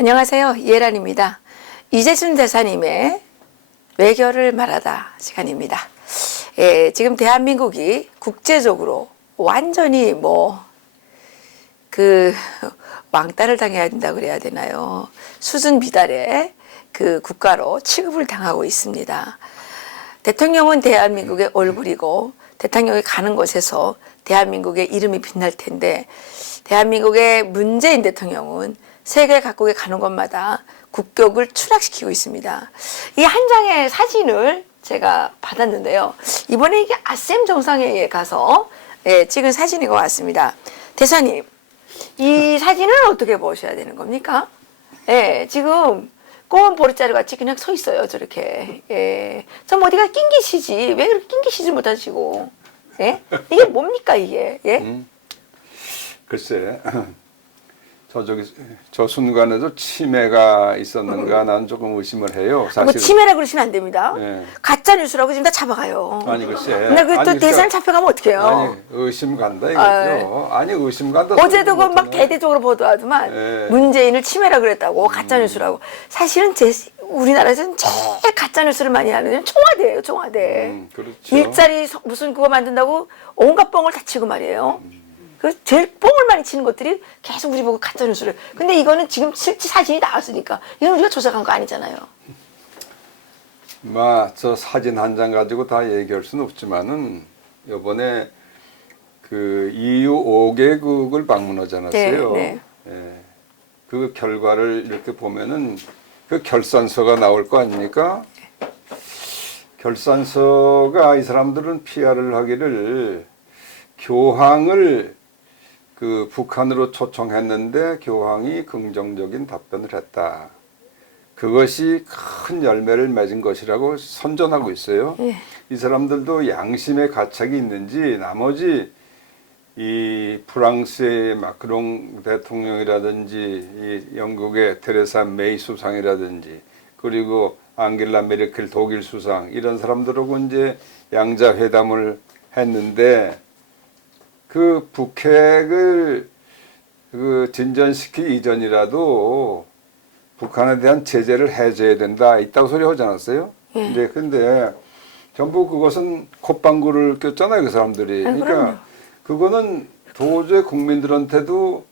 안녕하세요. 이혜란입니다. 이재순 대사님의 외교를 말하다 시간입니다. 지금 대한민국이 국제적으로 완전히 왕따를 당해야 된다고 그래야 되나요? 수준 미달의 그 국가로 취급을 당하고 있습니다. 대통령은 대한민국의 얼굴이고 대통령이 가는 곳에서 대한민국의 이름이 빛날 텐데 대한민국의 문재인 대통령은 세계 각국에 가는 곳마다 국격을 추락시키고 있습니다. 이 한 장의 사진을 제가 받았는데요. 이번에 이게 아셈 정상회의에 가서 찍은 사진인 것 같습니다. 대사님, 이 사진을 어떻게 보셔야 되는 겁니까? 지금 꼬은 보릿자루 같이 그냥 서 있어요, 저렇게. 좀 어디가 낑기시지? 왜 그렇게 낑기시지 못하시고? 이게 뭡니까, 이게? 글쎄, 저 순간에도 치매가 있었는가 난 조금 의심을 해요. 사실. 치매라 그러시면 안 됩니다. 네. 가짜 뉴스라고 지금 다 잡아가요. 아니 글쎄. 근데 또 대사님 잡혀가면 어떡해요? 아니 의심 간다 이거죠. 아니 의심 간다. 어제도 그 막 대대적으로 보도하더만 문재인을 치매라 그랬다고 가짜 뉴스라고. 사실은 우리나라에서는 제일 가짜 뉴스를 많이 하는 데는 청와대예요, 청와대. 그렇죠. 일자리 무슨 그거 만든다고 온갖 뻥을 다 치고 말이에요. 그 제일 뻥을 많이 치는 것들이 계속 우리 보고 가짜 뉴스를. 근데 이거는 지금 실제 사진이 나왔으니까 이건 우리가 조작한 거 아니잖아요. 저 사진 한 장 가지고 다 얘기할 수는 없지만은 이번에 그 EU 5개국을 방문하지 않았어요. 네. 그 결과를 이렇게 보면은 그 결산서가 나올 거 아닙니까? 결산서가 이 사람들은 PR을 하기를 교황을 그 북한으로 초청했는데 교황이 긍정적인 답변을 했다. 그것이 큰 열매를 맺은 것이라고 선전하고 있어요. 이 사람들도 양심의 가책이 있는지 나머지 이 프랑스의 마크롱 대통령이라든지 이 영국의 테레사 메이 수상이라든지 그리고 앙겔라 메르켈 독일 수상 이런 사람들하고 이제 양자 회담을 했는데 그 북핵을 그 진전시키기 이전이라도 북한에 대한 제재를 해줘야 된다 있다고 소리 하지 않았어요? 근데 전부 그것은 콧방구를 꼈잖아요, 그 사람들이. 그러니까 그거는 도저히 국민들한테도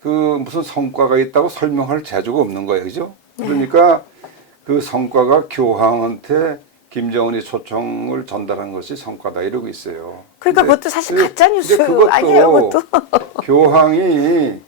그 무슨 성과가 있다고 설명할 재주가 없는 거예요, 그죠? 그러니까 그 성과가 교황한테 김정은이 초청을 전달한 것이 성과다 이러고 있어요. 그러니까 그것도 사실 가짜 뉴스 아니에요, 그것도. 교황이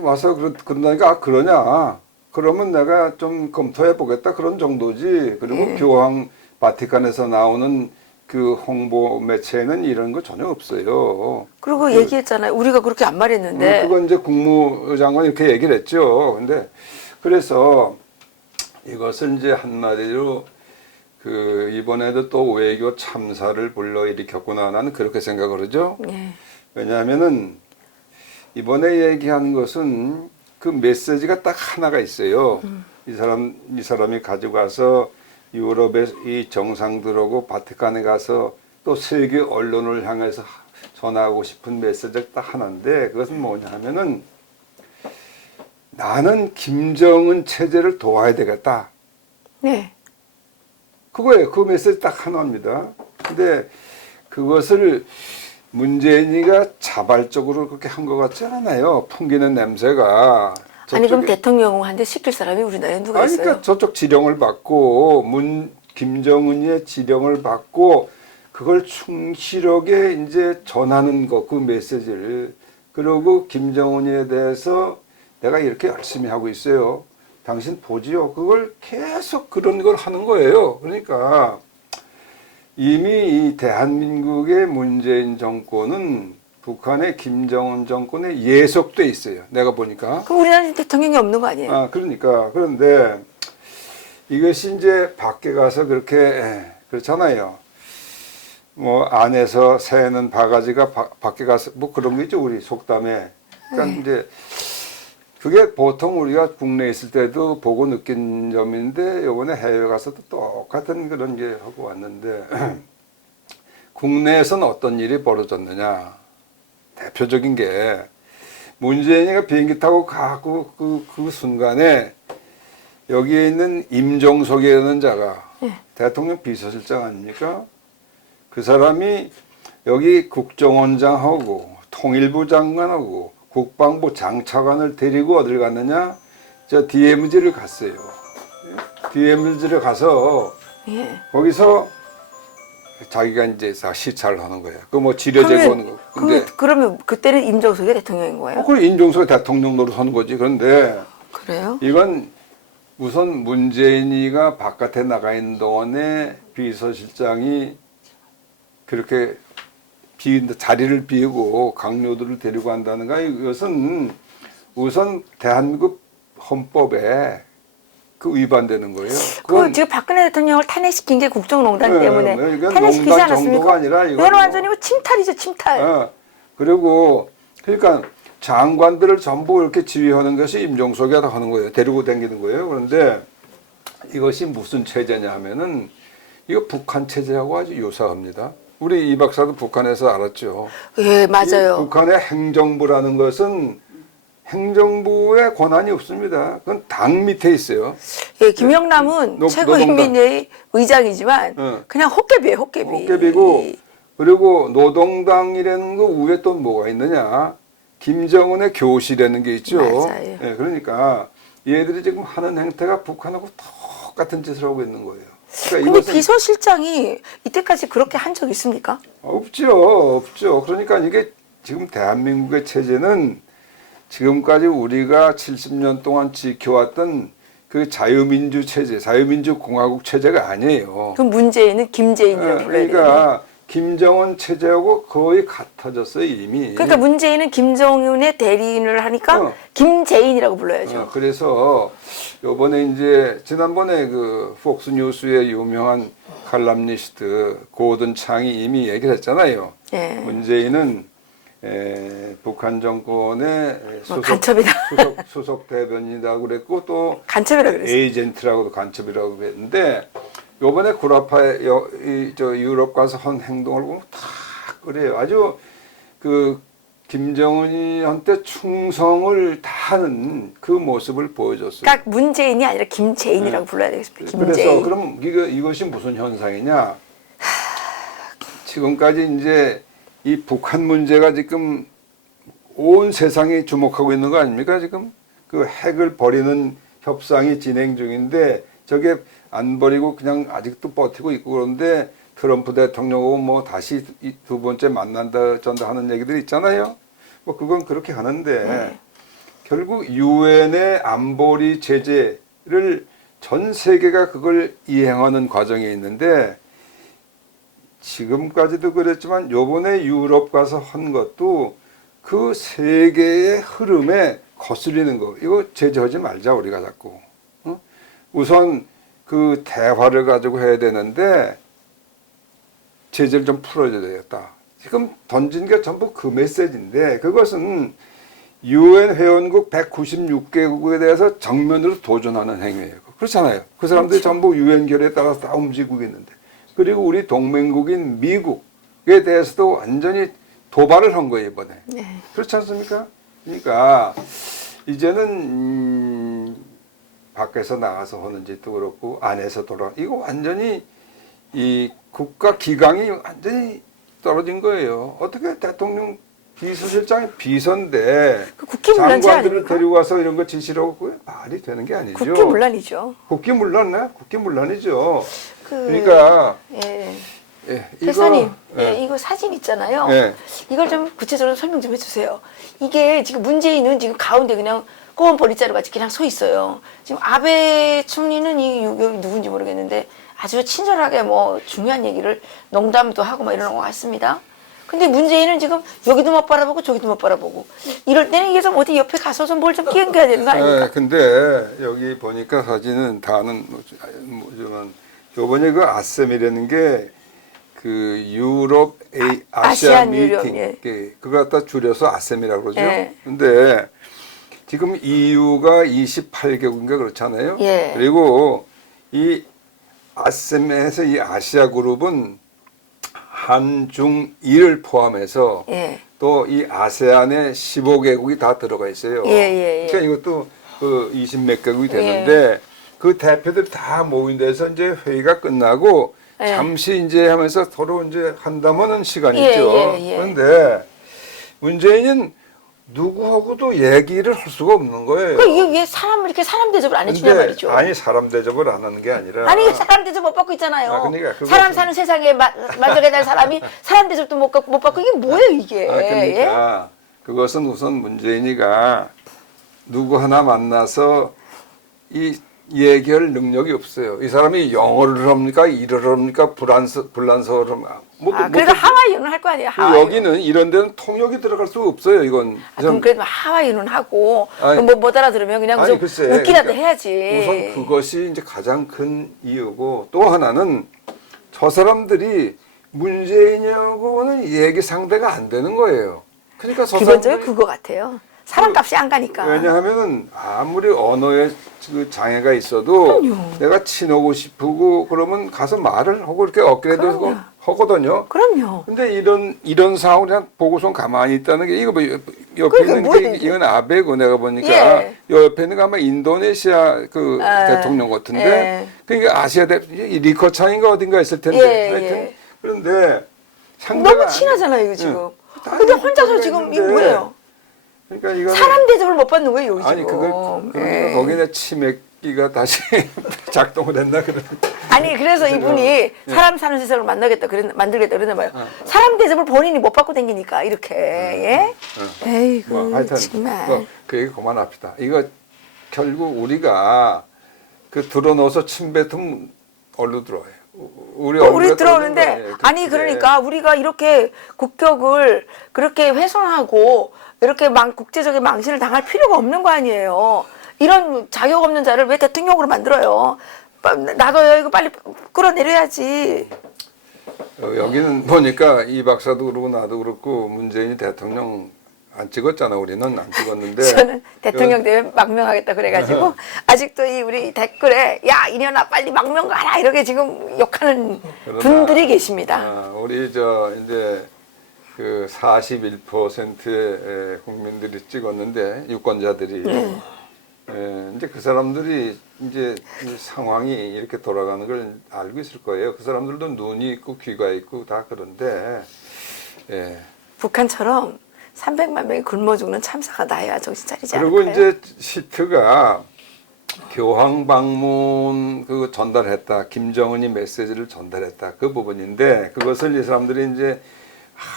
와서 그런다니까 그러냐? 그러면 내가 좀 검토해 보겠다 그런 정도지. 그리고 교황 바티칸에서 나오는 그 홍보 매체에는 이런 거 전혀 없어요. 그리고 얘기했잖아요. 우리가 그렇게 안 말했는데. 그건 이제 국무장관이 이렇게 얘기를 했죠. 근데 그래서 이것을 이제 한마디로 그 이번에도 또 외교 참사를 불러일으켰구나 나는 그렇게 생각을 하죠. 왜냐하면은 이번에 얘기한 것은 그 메시지가 딱 하나가 있어요. 이 사람이 가지고 가서 유럽의 이 정상들하고 바티칸에 가서 또 세계 언론을 향해서 전하고 싶은 메시지가 딱 하나인데 그것은 뭐냐 하면은 나는 김정은 체제를 도와야 되겠다. 그거예요. 그 메시지 딱 하나입니다. 근데 그것을 문재인이가 자발적으로 그렇게 한 것 같지 않아요. 풍기는 냄새가. 아니 그럼 대통령한테 시킬 사람이 우리나라에 누가 있어요? 그러니까 저쪽 지령을 받고 김정은의 지령을 받고 그걸 충실하게 이제 전하는 거, 그 메시지를. 그리고 김정은에 대해서 내가 이렇게 열심히 하고 있어요. 당신 보지요. 그걸 계속 그런 걸 하는 거예요. 그러니까 이미 이 대한민국의 문재인 정권은 북한의 김정은 정권에 예속돼 있어요. 내가 보니까. 그럼 우리나라에 대통령이 없는 거 아니에요? 그러니까. 그런데 이것이 이제 밖에 가서 그렇게 그렇잖아요. 안에서 새는 바가지가 밖에 가서 그런 거 있죠. 우리 속담에. 그러니까 이제 그게 보통 우리가 국내에 있을 때도 보고 느낀 점인데 이번에 해외 가서도 똑같은 그런 게 하고 왔는데 국내에서는 어떤 일이 벌어졌느냐. 대표적인 게 문재인이가 비행기 타고 가고 그 순간에 여기에 있는 임종석이라는 자가 예. 대통령 비서실장 아닙니까? 그 사람이 여기 국정원장하고 통일부 장관하고 국방부 장차관을 데리고 어딜 갔느냐? 저 DMZ를 갔어요. DMZ를 가서 예. 거기서 자기가 이제 시찰을 하는 거예요. 그 뭐 지뢰 제거하는 거. 근데 그러면 그때는 임종석이 대통령인 거예요? 그 임종석이 대통령 노릇하는 거지. 그런데 그래요? 이건 우선 문재인이가 바깥에 나가 있는 동안에 비서실장이 그렇게 자리를 비우고 강요들을 데리고 간다는가 이것은 우선 대한민국 헌법에 그 위반되는 거예요. 그 지금 박근혜 대통령을 탄핵시킨 게 국정농단 네, 때문에 이건 탄핵시키지 농단 않았습니까? 정도가 아니라 이건 완전히 뭐 침탈이죠, 침탈. 그리고 그러니까 장관들을 전부 이렇게 지휘하는 것이 임종석이 하는 거예요. 데리고 다니는 거예요. 그런데 이것이 무슨 체제냐 하면은 이거 북한 체제하고 아주 유사합니다. 우리 이 박사도 북한에서 알았죠. 예, 맞아요. 북한의 행정부라는 것은 행정부의 권한이 없습니다. 그건 당 밑에 있어요. 예, 김영남은 최고인민회의 의장이지만 그냥 헛개비예요, 헛개비. 헛개비고 그리고 노동당이라는 거 위에 또 뭐가 있느냐? 김정은의 교실이라는 게 있죠. 맞아요. 예, 그러니까 얘들이 지금 하는 행태가 북한하고 똑같은 짓을 하고 있는 거예요. 그러니까 근데 비서실장이 이때까지 그렇게 한 적 있습니까? 없죠. 그러니까 이게 지금 대한민국의 체제는 지금까지 우리가 70년 동안 지켜왔던 그 자유민주 체제, 자유민주 공화국 체제가 아니에요. 그럼 문재인은 김재인이라고 불러야 돼요. 그러니까 김정은 체제하고 거의 같아졌어요 이미. 그러니까 문재인은 김정은의 대리인을 하니까 김재인이라고 불러야죠. 그래서 요번에 이제 지난번에 그 폭스뉴스의 유명한 칼럼니스트 고든 창이 이미 얘기를 했잖아요. 예. 문재인은 북한 정권의 간첩이다. 수석 대변인이라고 그랬고 또 간첩이라고 그랬어요. 에이전트라고도 간첩이라고 그랬는데 요번에 구라파에 유럽 가서 한 행동을 보면 다 그래요. 아주 그 김정은이한테 충성을 다하는 그 모습을 보여줬어요. 그러니까 문재인이 아니라 김재인이라고 불러야 되겠습니다. 김재인. 그래서 그럼 이것이 무슨 현상이냐? 지금까지 이제 이 북한 문제가 지금 온 세상이 주목하고 있는 거 아닙니까? 지금 그 핵을 버리는 협상이 진행 중인데 저게 안 버리고 그냥 아직도 버티고 있고 그런데 트럼프 대통령하고 뭐 다시 두 번째 만난다 전다 하는 얘기들이 있잖아요. 뭐 그건 그렇게 하는데 결국 유엔의 안보리 제재를 전 세계가 그걸 이행하는 과정에 있는데 지금까지도 그랬지만 요번에 유럽 가서 한 것도 그 세계의 흐름에 거슬리는 거 이거 제재하지 말자 우리가 자꾸 우선 그 대화를 가지고 해야 되는데 제재를 좀 풀어줘야 되겠다. 지금 던진 게 전부 그 메시지인데 그것은 유엔 회원국 196개국에 대해서 정면으로 도전하는 행위예요. 그렇잖아요. 그 사람들이 그렇죠. 전부 유엔 결의에 따라서 다 움직이고 있는데 그리고 우리 동맹국인 미국에 대해서도 완전히 도발을 한 거예요 이번에. 네. 그렇지 않습니까? 그러니까 이제는 밖에서 나가서 하는 짓도 그렇고 안에서 돌아 이거 완전히 이 국가 기강이 완전히 떨어진 거예요. 어떻게 대통령 비서실장이 비서인데 그 국기문란죄 장관들을 아닙니까? 데리고 와서 이런 거 지시라고 그게 말이 되는 게 아니죠. 국기문란이죠. 국기문란네? 국기문란이죠. 그, 그러니까 예. 이거 대사님, 이거 사진 있잖아요. 예. 이걸 좀 구체적으로 설명 좀 해주세요. 이게 지금 문재인은 지금 가운데 그냥 검은 보리자루 같이 그냥 서 있어요. 지금 아베 총리는 여기 누군지 모르겠는데 아주 친절하게 뭐 중요한 얘기를 농담도 하고 막 이러는 것 같습니다. 근데 문재인은 지금 여기도 못 바라보고 저기도 못 바라보고 이럴 때는 이게 좀 어디 옆에 가서 좀 뭘 좀 끼얹어야 되는 거 아닙니까? 근데 여기 보니까 사진은 다는 뭐지만 요번에 그 아셈이라는 게 그 유럽 아시아 아시안 유럽, 미팅 예. 그거 갖다 줄여서 아셈이라고 그러죠. 예. 근데 지금 EU가 28개국인가 그렇잖아요. 예. 그리고 이 아셈에서 이 아시아 그룹은 한중일을 포함해서 예. 또 이 아세안의 15개국이 다 들어가 있어요. 예. 그러니까 이것도 그 20몇 개국이 되는데 그 대표들이 다 모인 데서 이제 회의가 끝나고 예. 잠시 이제 하면서 서로 이제 한다면은 시간이 예, 있죠. 예. 그런데 문재인은 누구하고도 얘기를 할 수가 없는 거예요. 이게 왜 사람을 이렇게 사람 대접을 안 해주냐 근데 말이죠. 아니 사람 대접을 안 하는 게 아니라 아니 사람 대접 못 받고 있잖아요. 아, 그러니까 그것은- 사람 사는 세상에 만들어야 될 사람이 사람 대접도 못 받고 이게 뭐예요 이게? 그러니까 그것은 우선 문재인이가 누구 하나 만나서 이 얘기할 능력이 없어요. 이 사람이 영어를 합니까? 일을 합니까? 불란서를 합니까? 그래도 하와이어는 할 거 아니에요. 하와이어. 여기는 이런 데는 통역이 들어갈 수가 없어요. 이건 그럼 그래도 하와이어는 하고 아니, 못 알아들으면 그냥 아니, 좀 글쎄, 웃기라도 그러니까 해야지. 우선 그것이 이제 가장 큰 이유고 또 하나는 저 사람들이 문재인하고는 얘기 상대가 안 되는 거예요. 그러니까 저 기본적으로 사람들이 그거 같아요. 사람값이 안 가니까. 왜냐하면 아무리 언어에 그 장애가 있어도 그럼요. 내가 친하고 싶고 그러면 가서 말을 하고 이렇게 어깨도 그럼요. 하거든요. 그럼요. 근데 이런 상황을 그냥 보고선 가만히 있다는 게 이거 뭐 옆에 그러니까 있는 뭐야, 게 이게. 이건 아베고 내가 보니까 예. 요 옆에 있는 거 아마 인도네시아 그 대통령 같은데 예. 그러니까 아시아 리커창인가 어딘가 있을 텐데 예, 하여튼 예. 그런데 상대가 너무 친하잖아요 이거 지금. 응. 근데 혼자서 지금 이거 뭐예요? 그러니까 이거 사람 대접을 못 받는 거예요 여기 아니 지금. 그러니까 예. 거기에 치맥기가 다시 작동을 했나 그런. 아니 그래서 이분이 사람 사는 세상을 만들겠다 그러나 봐요. 사람 대접을 본인이 못 받고 다니니까 이렇게 예? 에이구 뭐 하여튼 정말. 그 얘기 그만합시다. 이거 결국 우리가 그 들어넣어서 침 뱉으면 얼로 들어와요. 우리 얼굴에 들어오는데 들어오는 거예요. 아니 그러니까 우리가 이렇게 국격을 그렇게 훼손하고 이렇게 국제적인 망신을 당할 필요가 없는 거 아니에요. 이런 자격 없는 자를 왜 대통령으로 만들어요? 나도 이거 빨리 끌어내려야지. 여기는 보니까 이 박사도 그러고 나도 그렇고 문재인이 대통령 안 찍었잖아. 우리는 안 찍었는데. 저는 대통령 되면 망명하겠다 그래가지고 아직도 이 우리 댓글에 야 이년아 빨리 망명 가라 이렇게 지금 욕하는 분들이 계십니다. 우리 이제 그 41%의 국민들이 찍었는데 유권자들이 이제 그 사람들이 이제 이 상황이 이렇게 돌아가는 걸 알고 있을 거예요. 그 사람들도 눈이 있고 귀가 있고 다 그런데 북한처럼 300만 명이 굶어 죽는 참사가 나야 정신 차리지 않을까요? 그리고 이제 시트가 교황 방문 그 전달했다. 김정은이 메시지를 전달했다. 그 부분인데 그것을 이 사람들이 이제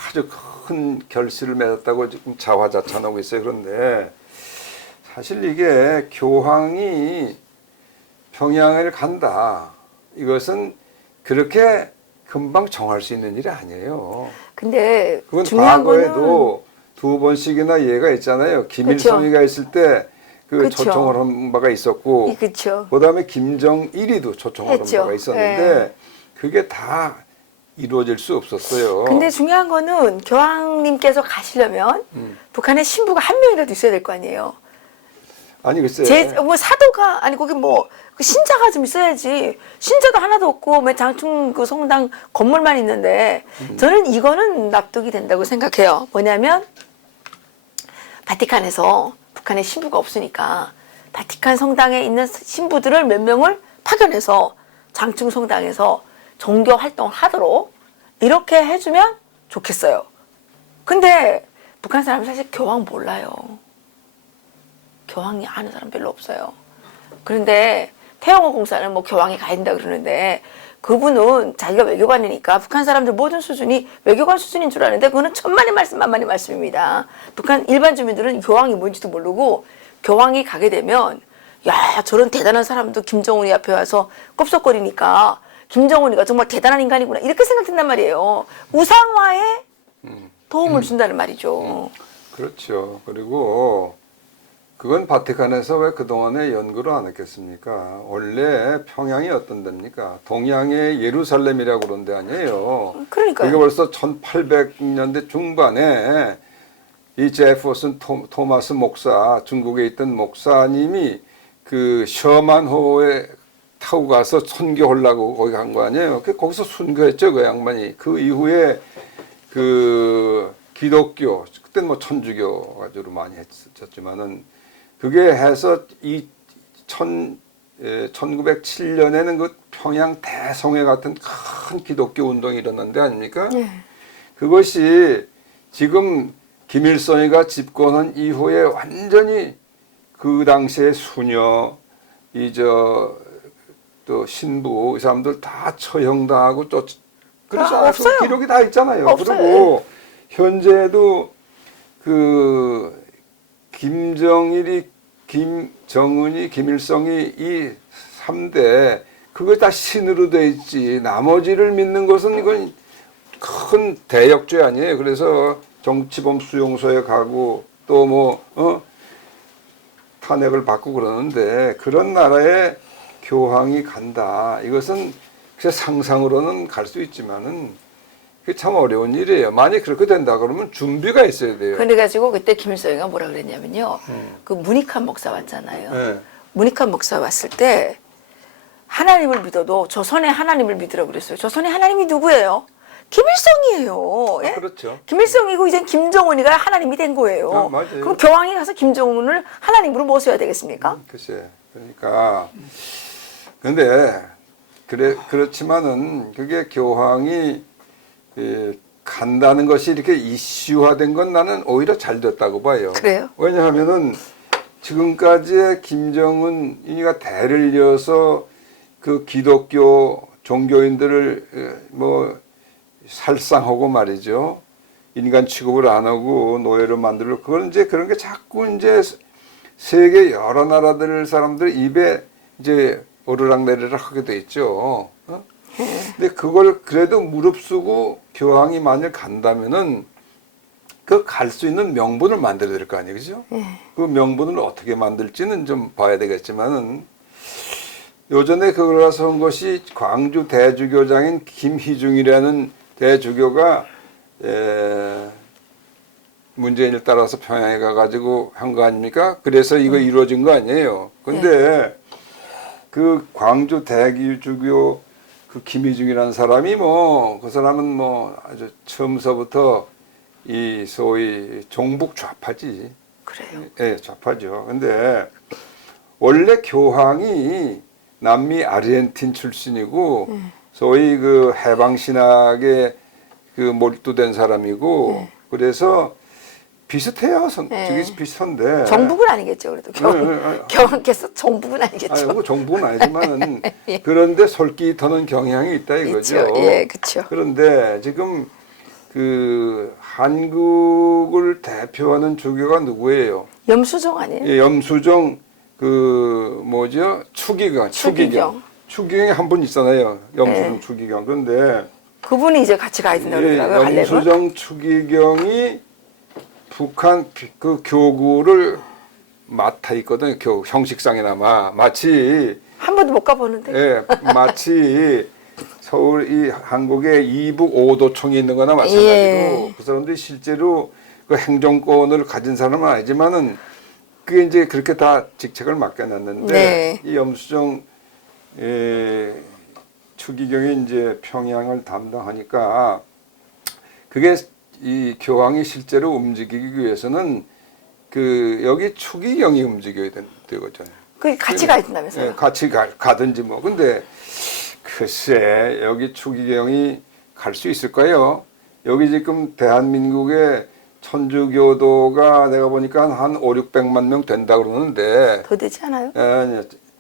아주 큰 결실을 맺었다고 지금 자화자찬하고 있어요. 그런데 사실 이게 교황이 평양을 간다. 이것은 그렇게 금방 정할 수 있는 일이 아니에요. 근데 그건 중요한 거는 과거에도 두 번씩이나 예가 있잖아요. 김일성이가 있을 때 그 그쵸. 초청을 한 바가 있었고, 그렇죠. 그다음에 김정일이도 초청을 한 했죠. 바가 있었는데 그게 다 이루어질 수 없었어요. 근데 중요한 거는 교황님께서 가시려면 북한에 신부가 한 명이라도 있어야 될 거 아니에요. 아니 글쎄. 뭐 사도가 아니 거기 뭐 신자가 좀 있어야지. 신자도 하나도 없고 뭐 장충 그 성당 건물만 있는데 저는 이거는 납득이 된다고 생각해요. 뭐냐면 바티칸에서 북한에 신부가 없으니까 바티칸 성당에 있는 신부들을 몇 명을 파견해서 장충 성당에서 종교 활동을 하도록 이렇게 해주면 좋겠어요. 근데 북한 사람은 사실 교황 몰라요. 교황이 아는 사람 별로 없어요. 그런데 태영호 공사는 뭐 교황이 가야 된다 그러는데 그분은 자기가 외교관이니까 북한 사람들 모든 수준이 외교관 수준인 줄 아는데 그거는 천만의 말씀 만만의 말씀입니다. 북한 일반 주민들은 교황이 뭔지도 모르고 교황이 가게 되면 야 저런 대단한 사람도 김정은이 앞에 와서 껍석거리니까 김정은이가 정말 대단한 인간이구나 이렇게 생각된단 말이에요. 우상화에 도움을 준다는 말이죠. 그렇죠. 그리고 그건 바티칸에서 왜 그동안에 연구를 안 했겠습니까? 원래 평양이 어떤 데입니까? 동양의 예루살렘이라고 그런 데 아니에요. 그러니까요. 이게 벌써 1800년대 중반에 이 제퍼슨 토마스 목사, 중국에 있던 목사님이 그 셔만호에 타고 가서 선교하려고 거기 간 거 아니에요. 거기서 순교했죠, 그 양반이. 그 이후에 그 기독교, 그때는 뭐 천주교가 주로 많이 했었지만은 그게 해서 1907년에는 그 평양 대성회 같은 큰 기독교 운동이 일어난 데 아닙니까? 예. 그것이 지금 김일성이가 집권한 이후에 완전히 그 당시에 수녀, 또 신부 이 사람들 다 처형당하고 그래서 없어요. 기록이 다 있잖아요. 없어요. 그리고 현재도 그 김정일이, 김정은이, 김일성이 이 3대 그거 다 신으로 돼 있지. 나머지를 믿는 것은 이건 큰 대역죄 아니에요. 그래서 정치범 수용소에 가고 또 뭐 탄핵을 받고 그러는데 그런 나라에 교황이 간다. 이것은 그냥 상상으로는 갈 수 있지만은 그게 참 어려운 일이에요. 만약 그렇게 된다 그러면 준비가 있어야 돼요. 그래가지고 그때 김일성이가 뭐라 그랬냐면요. 그 문익환 목사 왔잖아요. 네. 문익환 목사 왔을 때 하나님을 믿어도 조선의 하나님을 믿으라고 그랬어요. 조선의 하나님이 누구예요? 김일성이에요. 예? 그렇죠. 김일성이고 이제 김정은이가 하나님이 된 거예요. 맞아요. 그럼 교황이 가서 김정은을 하나님으로 모셔야 되겠습니까? 글쎄. 그러니까 근데 그렇지만은 그게 교황이 간다는 것이 이렇게 이슈화된 건 나는 오히려 잘 됐다고 봐요. 그래요? 왜냐하면은 지금까지의 김정은이가 대를 이어서 그 기독교 종교인들을 뭐 살상하고 말이죠. 인간 취급을 안 하고 노예로 만들고 그건 이제 그런 게 자꾸 이제 세계 여러 나라들 사람들 입에 이제 오르락내리락 하게 돼 있죠. 근데 그걸 그래도 무릅쓰고 교황이 만약 간다면은 그 갈 수 있는 명분을 만들어야 될 거 아니에요, 그죠? 그 명분을 어떻게 만들지는 좀 봐야 되겠지만은 요전에 그걸 가서 한 것이 광주 대주교장인 김희중이라는 대주교가 문재인을 따라서 평양에 가가지고 한 거 아닙니까? 그래서 이거 이루어진 거 아니에요. 근데 그 광주 대주교 그 김희중이라는 사람이 뭐 그 사람은 뭐 아주 처음서부터 이 소위 종북 좌파지. 그래요. 예, 좌파죠. 근데 원래 교황이 남미 아르헨틴 출신이고 소위 그 해방 신학에 그 몰두된 사람이고 그래서 비슷해요. 저기 비슷한데. 정북은 아니겠죠, 그래도 교황께서 정북은 아니, 아니겠죠. 그 정부는 아니지만은 예. 그런데 솔깃하는 경향이 있다 이거죠. 있죠. 예, 그렇죠. 그런데 지금 그 한국을 대표하는 주교가 누구예요? 염수정 아니에요? 예, 염수정 그 뭐죠? 추기경. 추기경이 한 분 있잖아요. 염수정 네. 추기경. 그런데 그분이 이제 같이 가야 된다고 예, 그러더라고요. 갈래면. 염수정 추기경이 북한 그 교구를 맡아 있거든요. 형식상이나마 마치 한 번도 못 가보는데. 예, 마치 서울 이 한국의 이북 5도청이 있는 거나 마찬가지로 예. 그 사람들이 실제로 그 행정권을 가진 사람은 아니지만은 그게 이제 그렇게 다 직책을 맡겨놨는데 네. 이 염수정 추기경이 이제 평양을 담당하니까 그게 이 교황이 실제로 움직이기 위해서는 그 여기 추기경이 움직여야 되거든요. 그 같이 가야 된다면서요? 예, 같이 가든지 뭐. 근데 글쎄 여기 추기경이 갈 수 있을까요? 여기 지금 대한민국의 천주교도가 내가 보니까 한 5, 600만 명 된다 그러는데 더 되지 않아요?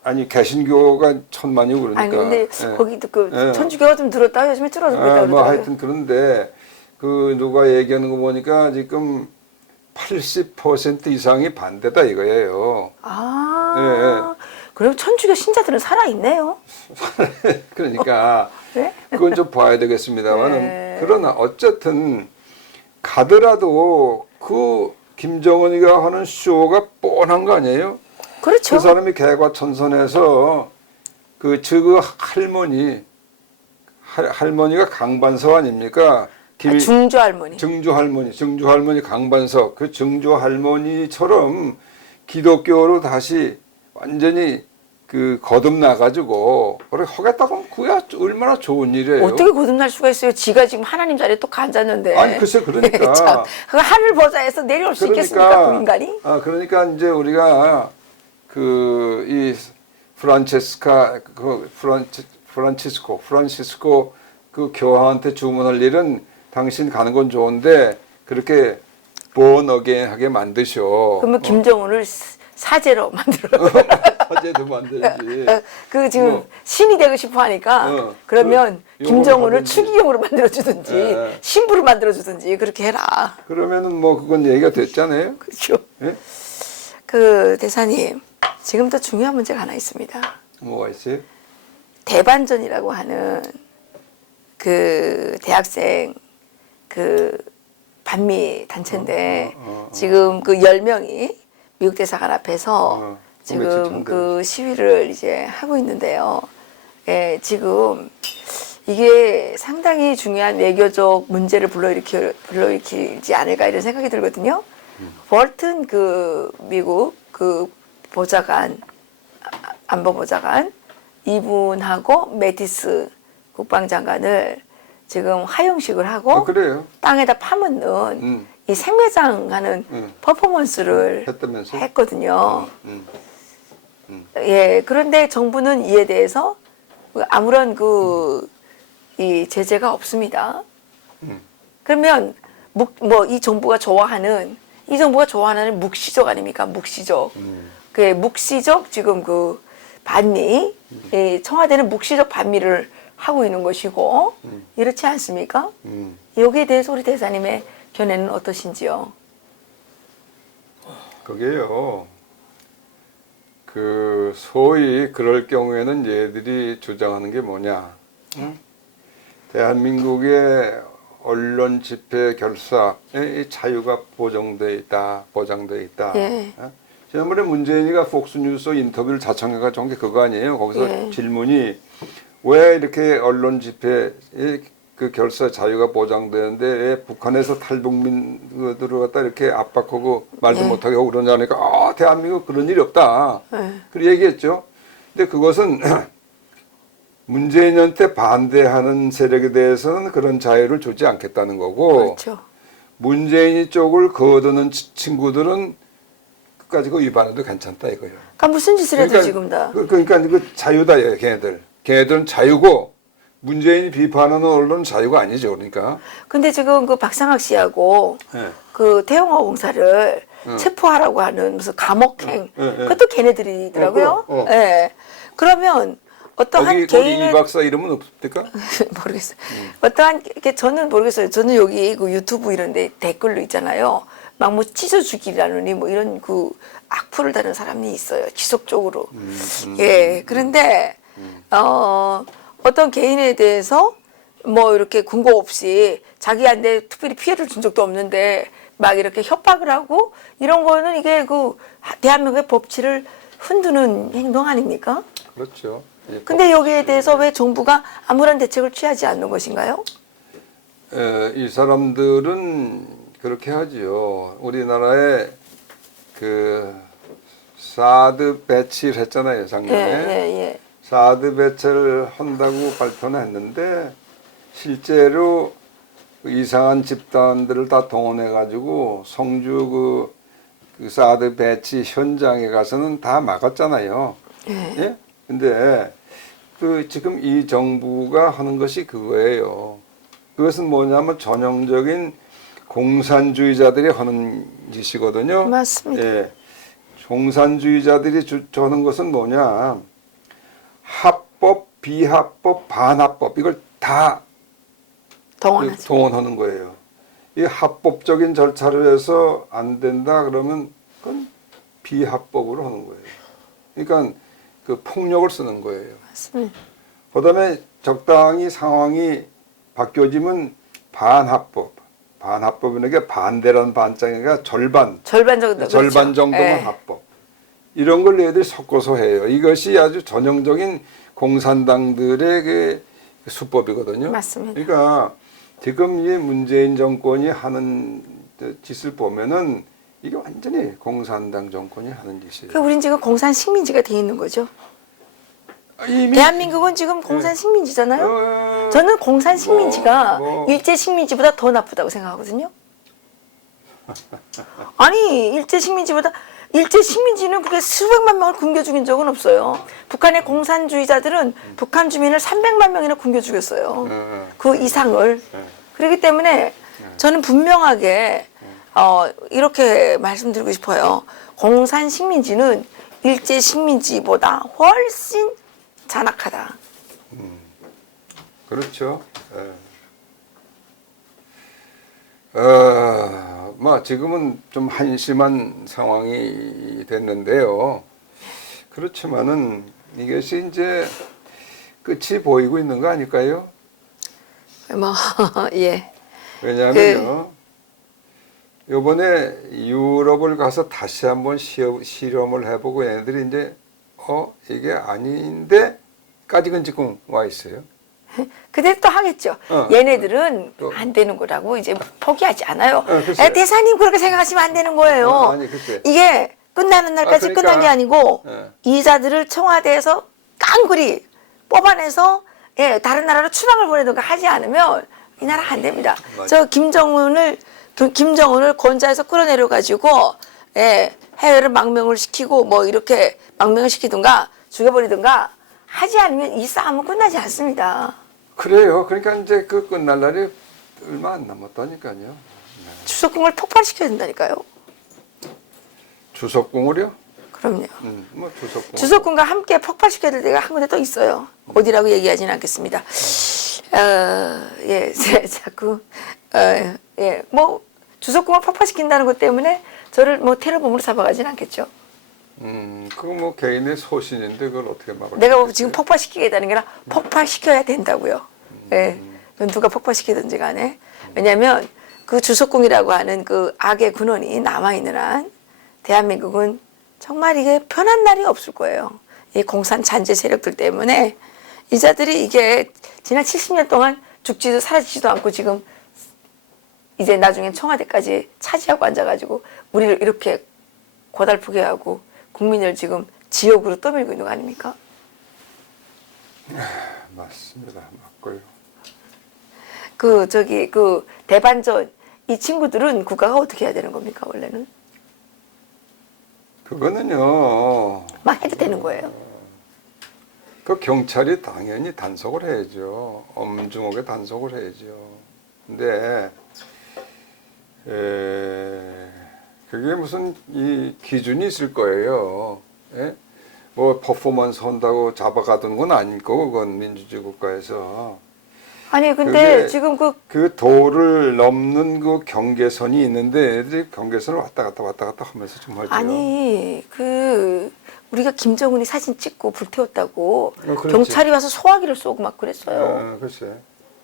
아니 개신교가 1000만이고 그러니까. 아니 근데 예. 거기도 그 예. 천주교가 좀 늘었다 요즘에 줄어들고 있다 뭐 그러더라고요. 하여튼 그런데 그 누가 얘기하는 거 보니까 지금 80% 이상이 반대다 이거예요. 아, 그럼 천주교 신자들은 살아있네요. 그러니까 네? 그건 좀 봐야 되겠습니다만은 네. 그러나 어쨌든 가더라도 그 김정은이가 하는 쇼가 뻔한 거 아니에요? 그렇죠. 그 사람이 개과천선해서 그 할머니가 강반석 아닙니까? 중조 할머니. 증조 할머니 강반석 그 증조 할머니처럼 기독교로 다시 완전히 그 거듭나가지고 그래 하겠다고 하면 그야 얼마나 좋은 일이에요. 어떻게 거듭날 수가 있어요? 지가 지금 하나님 자리에 또 앉았는데. 아니 글쎄 그러니까 참, 그 하늘 보좌에서 내려올 수 있겠습니까, 그 인간이? 그러니까 이제 우리가 그 이 프란치스코 그 교황한테 주문할 일은 당신 가는 건 좋은데 그렇게 born again하게 만드셔. 그러면 김정은을 사제로 만들어. 사제도 만들지. 그 지금 뭐. 신이 되고 싶어 하니까 그러면 김정은을 추기경으로 만들어주든지 예. 신부를 만들어주든지 그렇게 해라. 그러면은 뭐 그건 얘기가 됐잖아요. 그렇죠. 예? 그 대사님, 지금도 중요한 문제가 하나 있습니다. 뭐가 있어요? 대반전이라고 하는 그 대학생 그 반미 단체인데 지금 그 10명이 미국 대사관 앞에서 지금 그 시위를 이제 하고 있는데요. 예, 지금 이게 상당히 중요한 외교적 문제를 불러일으키지 않을까 이런 생각이 들거든요. 볼튼 그 미국 그 보좌관 안보보좌관 이분하고 매티스 국방장관을 지금 화형식을 하고 그래요. 땅에다 파묻는 이 생매장하는 퍼포먼스를 했다면서? 했거든요. 예, 그런데 정부는 이에 대해서 아무런 이 제재가 없습니다. 그러면 뭐 이 정부가 좋아하는 묵시적 아닙니까? 묵시적. 그 묵시적 지금 그 반미, 청와대는 묵시적 반미를 하고 있는 것이고 이렇지 않습니까? 여기에 대해서 우리 대사님의 견해는 어떠신지요? 그게요. 그 소위 그럴 경우에는 얘들이 주장하는 게 뭐냐? 응? 대한민국의 언론 집회 결사의 자유가 보장돼 있다. 예. 지난번에 문재인이가 폭스뉴스 인터뷰를 자청해가지고 한 게 그거 아니에요? 거기서 예. 질문이 왜 이렇게 언론 집회의 그 결사 자유가 보장되는데 왜 북한에서 탈북민들을 갖다 이렇게 압박하고 말도 못하게 하고 그러냐니까 대한민국 그런 일이 없다. 그렇게 얘기했죠. 근데 그것은 문재인한테 반대하는 세력에 대해서는 그런 자유를 주지 않겠다는 거고 그렇죠. 문재인이 쪽을 거두는 친구들은 끝까지 그 위반해도 괜찮다 이거예요. 그러니까 무슨 짓을 해도 지금 다. 그러니까 그 자유다 얘 걔네들. 걔네들은 자유고 문재인이 비판하는 언론은 자유가 아니죠. 그러니까. 근데 지금 그 박상학 씨하고 예. 그 태영호 공사를 체포하라고 하는 무슨 감옥행 그것도 걔네들이더라고요. 예. 그러면 어떠한 거기 이 개인의 박사 이름은 없습니까? 모르겠어요. 어떠한 게 저는 모르겠어요. 저는 여기 그 유튜브 이런데 댓글로 있잖아요. 막 뭐 찢어 죽이라느니 뭐 이런 그 악플을 다는 사람이 있어요. 지속적으로. 예. 그런데 어떤 개인에 대해서 뭐 이렇게 근거 없이 자기한테 특별히 피해를 준 적도 없는데 막 이렇게 협박을 하고 이런 거는 이게 그 대한민국의 법치를 흔드는 행동 아닙니까? 그렇죠. 예, 근데 여기에 대해서 왜 정부가 아무런 대책을 취하지 않는 것인가요? 이 사람들은 그렇게 하지요. 우리나라에 그 사드 배치를 했잖아요, 작년에. 사드 배치를 한다고 발표는 했는데 실제로 그 이상한 집단들을 다 동원해가지고 성주 그 사드 배치 현장에 가서는 다 막았잖아요. 예? 근데 그 지금 이 정부가 하는 것이 그거예요. 그것은 뭐냐면 전형적인 공산주의자들이 하는 짓이거든요. 맞습니다. 예. 공산주의자들이 하는 것은 뭐냐? 합법, 비합법, 반합법 이걸 다 동원하는 거예요. 이 합법적인 절차로 해서 안 된다 그러면 그건 비합법으로 하는 거예요. 그러니까 그 폭력을 쓰는 거예요. 맞습니다. 그다음에 적당히 상황이 바뀌어지면 반합법. 반합법이라는 게 반대라는 반장이가 절반 정도. 절반 정도만 예. 합법. 이런 걸 얘들이 섞어서 해요. 이것이 아주 전형적인 공산당들의 그 수법이거든요. 맞습니다. 그러니까 지금 이 문재인 정권이 하는 짓을 보면은 이게 완전히 공산당 정권이 하는 짓이에요. 그러니까 우린 지금 공산 식민지가 돼 있는 거죠. 이미 대한민국은 지금 공산 식민지잖아요. 저는 공산 식민지가 일제 식민지보다 더 나쁘다고 생각하거든요. 아니 일제 식민지는 그게 수백만 명을 굶겨 죽인 적은 없어요. 북한의 공산주의자들은 북한 주민을 300만 명이나 굶겨 죽였어요. 그 이상을. 그렇기 때문에 저는 분명하게 이렇게 말씀드리고 싶어요. 공산 식민지는 일제 식민지보다 훨씬 잔악하다. 그렇죠. 뭐 지금은 좀 한심한 상황이 됐는데요. 그렇지만은 이것이 이제 끝이 보이고 있는 거 아닐까요? 뭐 예. 왜냐하면요. 요번에 유럽을 가서 다시 한번 실험을 해보고 얘네들이 이제 이게 아닌데까지는 지금 와 있어요. 근데 또 하겠죠. 얘네들은 안 되는 거라고 이제 포기하지 않아요. 대사님 그렇게 생각하시면 안 되는 거예요. 아니, 글쎄. 이게 끝나는 날까지 그러니까, 끝난 게 아니고 이자들을 청와대에서 깡그리 뽑아내서 다른 나라로 추방을 보내든가 하지 않으면 이 나라 안 됩니다. 맞아. 저 김정은을 권좌에서 끌어내려 가지고 해외를 망명을 시키고 뭐 이렇게 망명을 시키든가 죽여버리든가 하지 않으면 이 싸움은 끝나지 않습니다. 그래요. 그러니까 이제 그 끝날 날이 얼마 안 남았다니까요. 주석궁을 폭발시켜야 된다니까요. 주석궁을요? 그럼요. 뭐 주석궁. 주석궁과 함께 폭발시켜야 될 데가 한 군데 또 있어요. 어디라고 얘기하지는 않겠습니다. 자꾸 뭐 주석궁을 폭발시킨다는 것 때문에 저를 뭐 테러범으로 잡아가지는 않겠죠. 그거 뭐 개인의 소신인데 그걸 어떻게 막을 내가 수 뭐 있겠어요? 지금 폭발시키겠다는 게 아니라 폭발시켜야 된다고요. 그건 누가 폭발시키든지 간에. 왜냐하면 그 주석궁이라고 하는 그 악의 근원이 남아있는 한 대한민국은 정말 이게 편한 날이 없을 거예요. 이 공산 잔재 세력들 때문에 이자들이 이게 지난 70년 동안 죽지도 사라지지도 않고 지금 이제 나중엔 청와대까지 차지하고 앉아가지고 우리를 이렇게 고달프게 하고 국민을 지금 지옥으로 떠밀고 있는 거 아닙니까? 맞습니다. 맞고요. 그 대반전 이 친구들은 국가가 어떻게 해야 되는 겁니까 원래는? 그거는요. 막 해도 되는 거예요. 그 경찰이 당연히 단속을 해야죠. 엄중하게 단속을 해야죠. 근데 그게 무슨 이 기준이 있을 거예요. 뭐 퍼포먼스 한다고 잡아가던 건 아닐 거고 그건 민주주의 국가에서. 아니 근데 그게 지금 그 도를 넘는 그 경계선이 있는데 애들이 경계선을 왔다 갔다 하면서 좀 하죠. 아니 우리가 김정은이 사진 찍고 불태웠다고 그렇지. 경찰이 와서 소화기를 쏘고 막 그랬어요. 글쎄.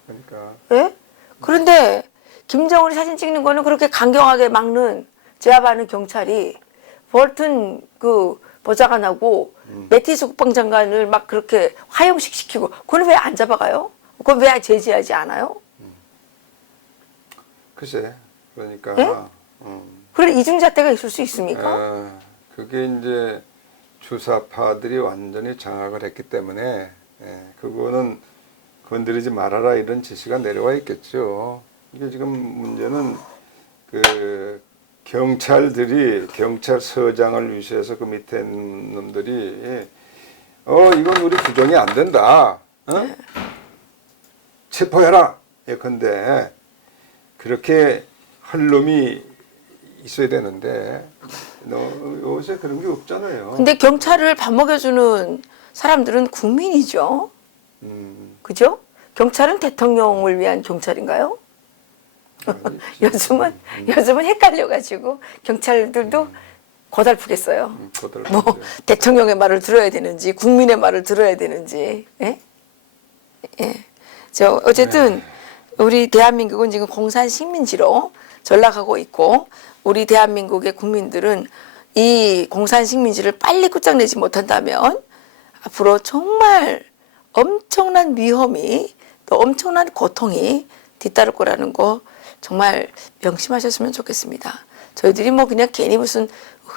그러니까. 예? 그런데 김정은이 사진 찍는 거는 그렇게 강경하게 막는 제압하는 경찰이 볼튼 그 보좌관하고 매티스 국방장관을 막 그렇게 화형식 시키고 그건 왜 안 잡아가요? 그건 왜 제지하지 않아요? 글쎄. 그러니까. 예? 그런 이중잣대가 있을 수 있습니까? 그게 이제 주사파들이 완전히 장악을 했기 때문에 그거는 건드리지 말아라 이런 지시가 내려와 있겠죠. 이게 지금 문제는 그 경찰서장을 위시해서 그 밑에 놈들이 이건 우리 규정이 안 된다. 체포해라. 예컨대 그렇게 할 놈이 있어야 되는데 요새 그런 게 없잖아요. 근데 경찰을 밥 먹여주는 사람들은 국민이죠. 그죠? 경찰은 대통령을 위한 경찰인가요? 요즘은 헷갈려가지고 경찰들도 고달프겠어요. 뭐 대통령의 말을 들어야 되는지 국민의 말을 들어야 되는지. 어쨌든 우리 대한민국은 지금 공산 식민지로 전락하고 있고 우리 대한민국의 국민들은 이 공산 식민지를 빨리 끝장내지 못한다면 앞으로 정말 엄청난 위험이 또 엄청난 고통이 뒤따를 거라는 거 정말 명심하셨으면 좋겠습니다. 저희들이 뭐 그냥 괜히 무슨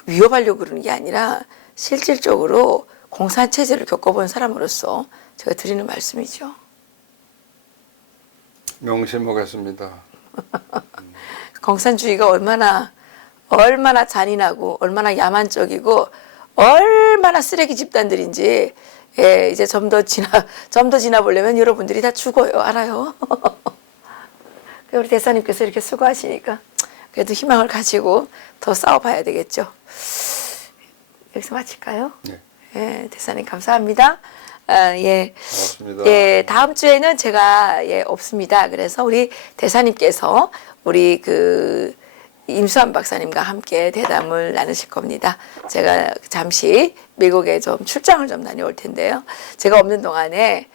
위협하려고 그러는 게 아니라 실질적으로 공산체제를 겪어본 사람으로서 제가 드리는 말씀이죠. 명심하겠습니다. 공산주의가 얼마나 잔인하고 얼마나 야만적이고 얼마나 쓰레기 집단들인지 예, 이제 좀 더 지나보려면 여러분들이 다 죽어요. 알아요. 우리 대사님께서 이렇게 수고하시니까 그래도 희망을 가지고 더 싸워봐야 되겠죠. 여기서 마칠까요? 네. 예, 대사님 감사합니다. 예. 고맙습니다. 예, 다음 주에는 제가 없습니다. 그래서 우리 대사님께서 우리 임수환 박사님과 함께 대담을 나누실 겁니다. 제가 잠시 미국에 좀 출장을 좀 다녀올 텐데요. 제가 없는 동안에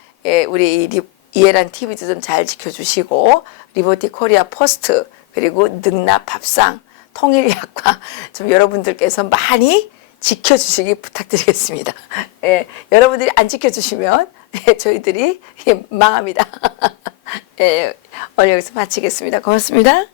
우리 이해란 TV도 좀 잘 지켜주시고 리버티 코리아 포스트 그리고 능랍 밥상 통일약과 좀 여러분들께서 많이 지켜주시기 부탁드리겠습니다. 예, 여러분들이 안 지켜주시면 저희들이 망합니다. 예, 오늘 여기서 마치겠습니다. 고맙습니다.